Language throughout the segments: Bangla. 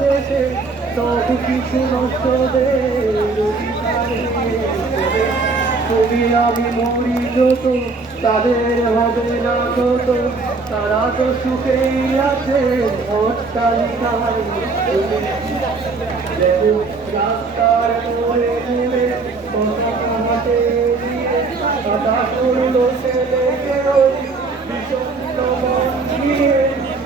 দেশে তবু কিছু আমি মরি যত তাদের হবে না তত তারা তো সুখেই আছে অট্টালিকায় রাস্তার মোড়ে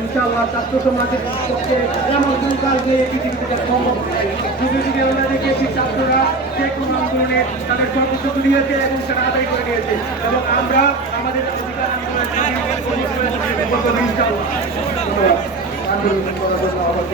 ইনশাআল্লাহ ছাত্র সমাজের পক্ষে এমন কোন কাজে এই পৃথিবী সম্ভব। যুগে আমরা দেখেছি ছাত্ররা, যে কোনো আন্দোলনে তাদের সর্বোচ্চ দিয়েছে এবং সেটা আদায় করে নিয়েছে। এবং আমরা আমাদের অধিকার আন্দোলনের আন্দোলন করার জন্য আহ্বান